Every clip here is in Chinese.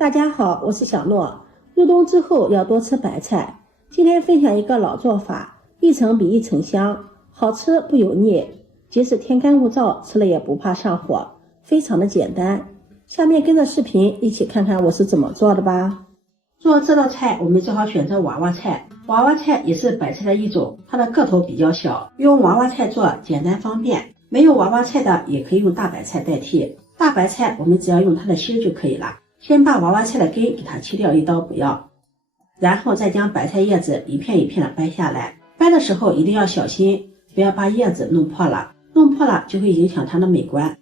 大家好，我是小諾。入冬之後要多吃白菜。今天分享一個老做法，一層比一層香，好吃不油膩，即使天乾物燥，吃了也不怕上火，非常的簡單。下面跟着視頻一起看看我是怎麼做的吧。做這道菜我們最好選擇娃娃菜，娃娃菜也是白菜的一種，它的個頭比較小，用娃娃菜做簡單方便。沒有娃娃菜的也可以用大白菜代替，大白菜我們只要用它的芯就可以了。先把娃娃菜的根給它切掉一刀不要，然後再將白菜葉子一片一片的掰下来。掰的時候一定要小心，不要把葉子弄破了，弄破了就會影響它的美觀。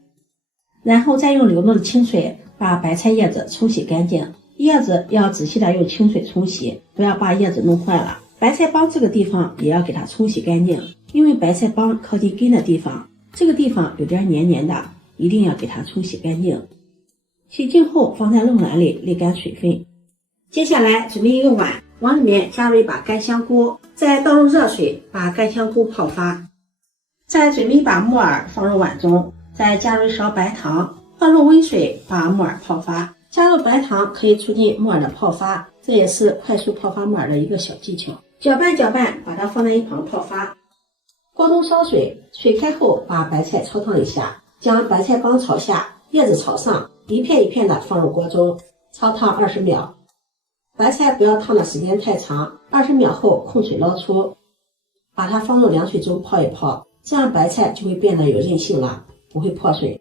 然後再用流動的清水把白菜葉子沖洗乾淨，葉子要仔細的用清水沖洗，不要把葉子弄壞了。白菜幫這個地方也要給它沖洗乾淨，因為白菜幫靠近根的地方，這個地方有點黏黏的，一定要給它沖洗乾淨。洗淨後放在肉籃裡瀝乾水分。接下來準備一個碗，往裡面加入一把乾香菇，再倒入熱水把乾香菇泡發。再準備一把木耳放入碗中，再加入一勺白糖，放入溫水把木耳泡發。加入白糖可以促進木耳的泡發，這也是快速泡發木耳的一個小技巧。攪拌攪拌，把它放在一旁泡發。鍋中燒水，水開後把白菜焯燙一下，將白菜幫朝下，葉子朝上，一片一片的放入鍋中，焯燙20秒。白菜不要燙的時間太長，20秒後控水撈出，把它放入涼水中泡一泡，這樣白菜就會變得有韌性了，不會破水。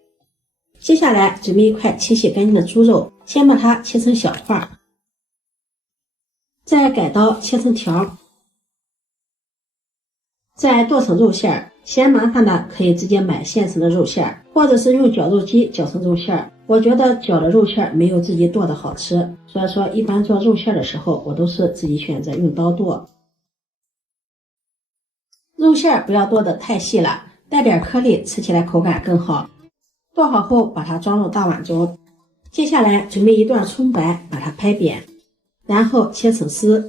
接下來準備一塊清洗乾淨的豬肉，先把它切成小塊，再改刀切成條，再剁成肉馅。嫌麻煩的可以直接買现成的肉馅，或者是用绞肉機绞成肉馅。我覺得绞的肉馅沒有自己剁的好吃，所以說一般做肉馅的時候，我都是自己選擇用刀剁。肉馅不要剁得太細了，帶點顆粒，吃起來口感更好。剁好後把它裝入大碗中。接下來準備一段蔥白，把它拍扁，然後切成絲。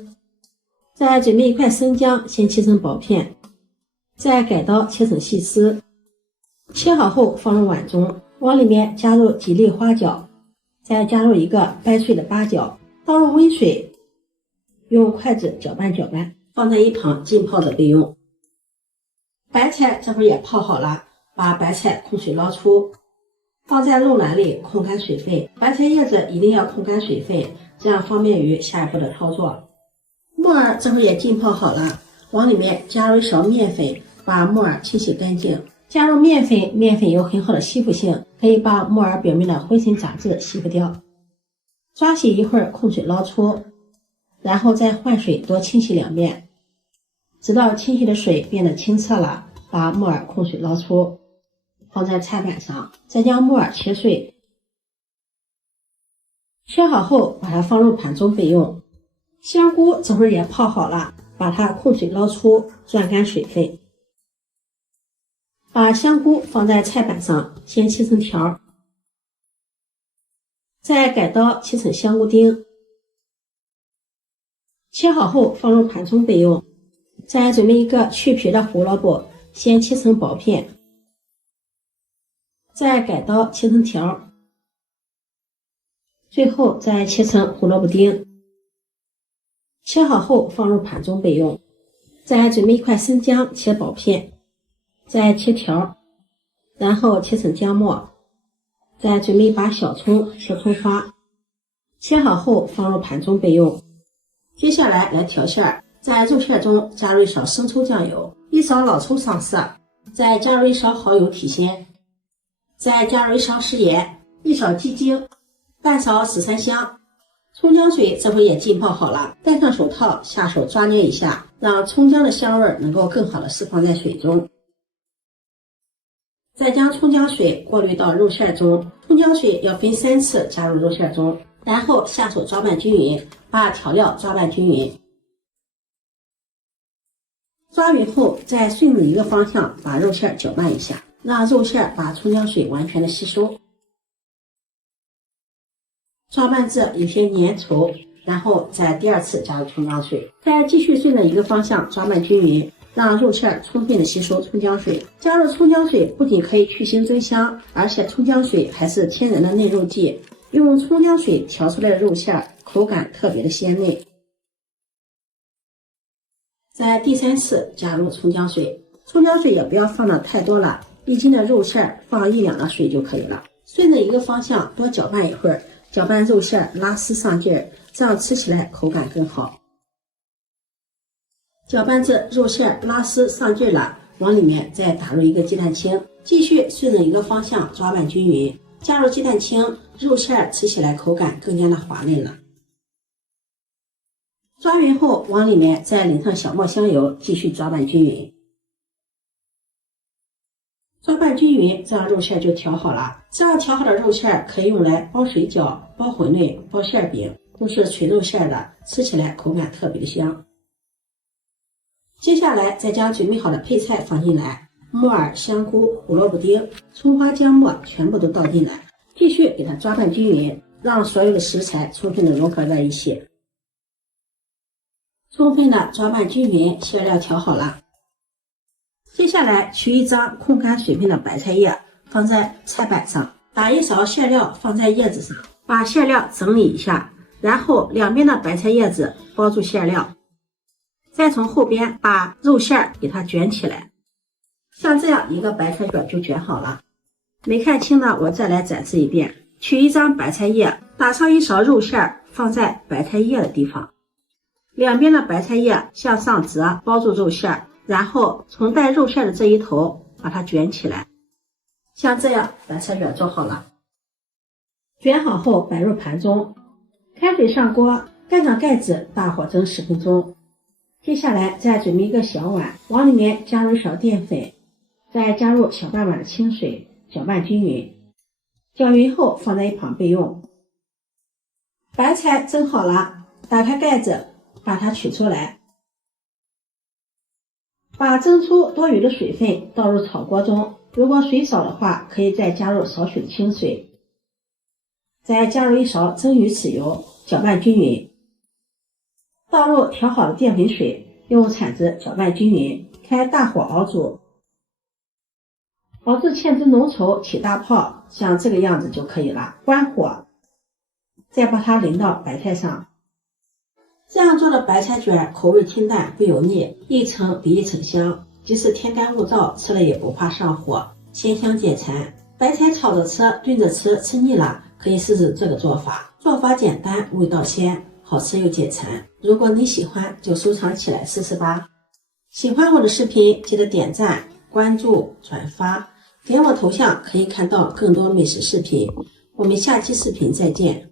再準備一塊生薑，先切成薄片，再改刀切成細絲。切好後放入碗中，往裡面加入幾粒花椒，再加入一個掰碎的八角，倒入溫水，用筷子攪拌攪拌，放在一旁浸泡着備用。白菜這會兒也泡好了，把白菜控水撈出，放在肉籃裡控乾水分。白菜葉子一定要控乾水分，這樣方便於下一步的操作。木耳這會兒也浸泡好了，往裡面加入一勺麵粉，把木耳清洗乾淨。加入麵粉，麵粉有很好的吸附性，可以把木耳表面的灰塵雜質吸附掉。抓洗一會兒，控水撈出，然後再換水多清洗2遍，直到清洗的水變得清澈了，把木耳控水撈出，放在菜板上，再將木耳切碎。切好後把它放入盤中備用。香菇這會兒也泡好了，把它控水撈出，攥乾水分。把香菇放在菜板上，先切成條，再改刀切成香菇丁。切好後放入盤中備用。再準備一個去皮的胡蘿蔔，先切成薄片，再改刀切成條，最後再切成胡蘿蔔丁。切好後放入盤中備用。再準備一塊生薑，切薄片，再切條，然後切成薑末。再準備一把小蔥，切蔥花，切好後放入盤中備用。接下來調餡，在肉馅中加入一勺生抽醬油，一勺老抽上色，再加入一勺蚝油提鮮，再加入一勺食鹽，一勺雞精，半勺十三香。蔥薑水這會也浸泡好了，戴上手套，下手抓捏一下，讓蔥薑的香味能夠更好的釋放在水中。再將蔥薑水過濾到肉馅中，蔥薑水要分3次加入肉馅中，然後下手抓拌均匀，把調料抓拌均匀。抓匀後，再順着一個方向把肉馅攪拌一下，讓肉馅把蔥薑水完全的吸收。抓拌至有些粘稠，然後再第2次加入蔥薑水，再繼續順着一個方向抓拌均匀，讓肉馅充分的吸收蔥薑水。加入蔥薑水不僅可以去腥增香，而且蔥薑水還是天然的嫩肉劑，用葱姜水調出來的肉馅口感特別的鮮嫩。在第3次加入葱姜水，葱姜水也不要放的太多了，1斤的肉馅放1两的水就可以了。顺着一个方向多搅拌一会儿，搅拌肉馅拉丝上劲儿，这樣吃起來口感更好。搅拌至肉馅拉絲上勁了，往裡面再打入一個雞蛋清，繼續順着一個方向抓拌均勻。加入雞蛋清，肉馅吃起來口感更加的滑嫩了。抓勻後，往裡面再淋上小磨香油，繼續抓拌均勻。抓拌均勻，這樣肉馅就調好了。這樣調好的肉馅可以用來包水餃、包餛飩、包餡餅，都是纯肉馅的，吃起來口感特別的香。接下來再將準備好的配菜放進來，木耳、香菇、胡蘿蔔丁、蔥花、薑末全部都倒進來，繼續給它抓拌均勻，讓所有的食材充分的融合在一起。充分的抓拌均勻，馅料調好了。接下來取一張控乾水分的白菜葉放在菜板上，打一勺馅料放在葉子上，把馅料整理一下，然後兩邊的白菜葉子包住馅料。再從後邊把肉馅給它捲起來，像這樣一個白菜卷就捲好了。沒看清呢，我再來展示一遍。取一張白菜葉，打上一勺肉馅放在白菜葉的地方，兩邊的白菜葉向上折，包住肉馅，然後從帶肉馅的這一頭把它捲起來，像這樣白菜卷做好了。捲好後擺入盤中，開水上鍋，蓋上蓋子，大火蒸10分鐘。接下來再準備一個小碗，往裡面加入小澱粉，再加入小半碗的清水，攪拌均勻。攪勻後放在一旁備用。白菜蒸好了，打開蓋子，把它取出來，把蒸出多餘的水分倒入炒鍋中，如果水少的話，可以再加入少許的清水，再加入一勺蒸魚豉油，攪拌均勻。倒入調好的澱粉水，用鏟子攪拌均勻，開大火熬煮，熬至芡汁濃稠起大泡，像這個樣子就可以了。關火，再把它淋到白菜上。這樣做的白菜卷口味清淡不油膩，一層比一層香，即使天乾物燥，吃了也不怕上火，鮮香解饞。白菜炒着吃，燉着吃，吃膩了可以試試這個做法。做法簡單，味道鮮，好吃又解饞。如果你喜歡，就收藏起來試試吧。喜歡我的視頻，記得點讚、關注、轉發，點我頭像可以看到更多美食視頻。我們下期視頻再見。